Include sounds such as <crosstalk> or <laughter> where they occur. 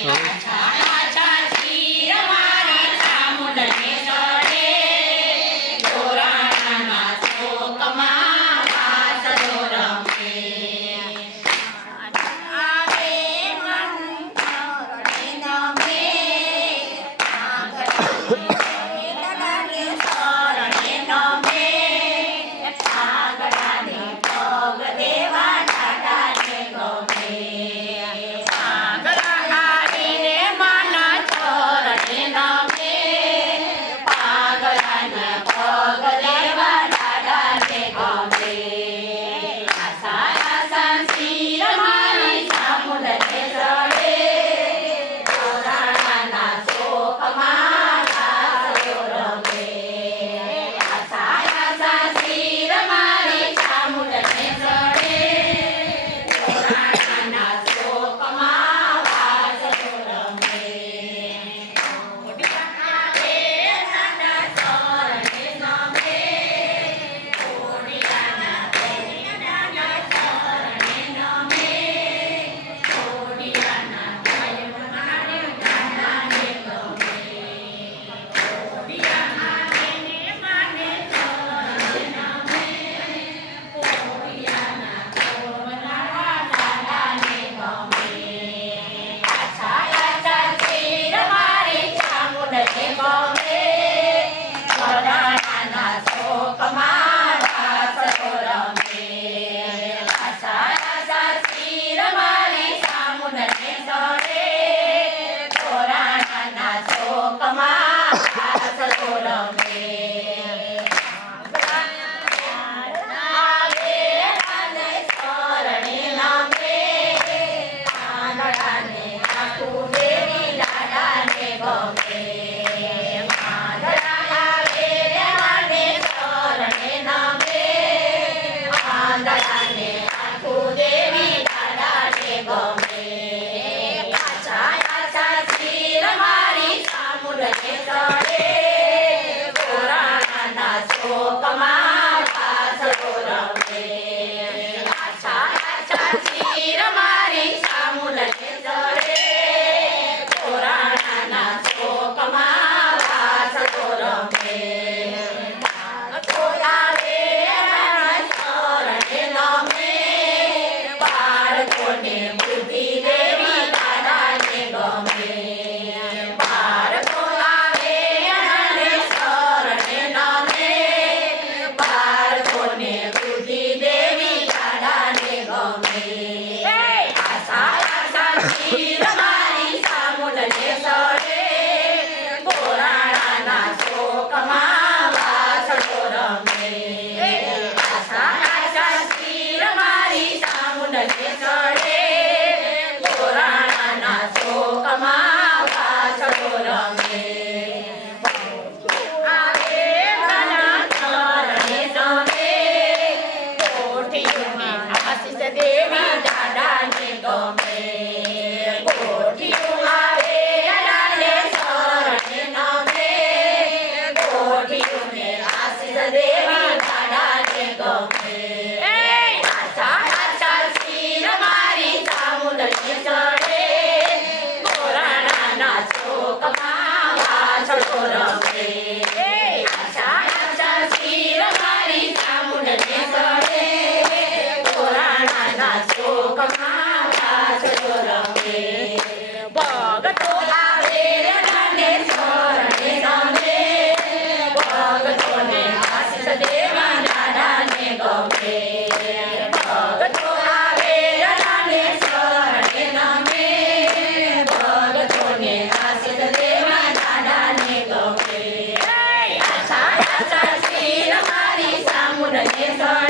Sorry. Yeah. <laughs> Yeah.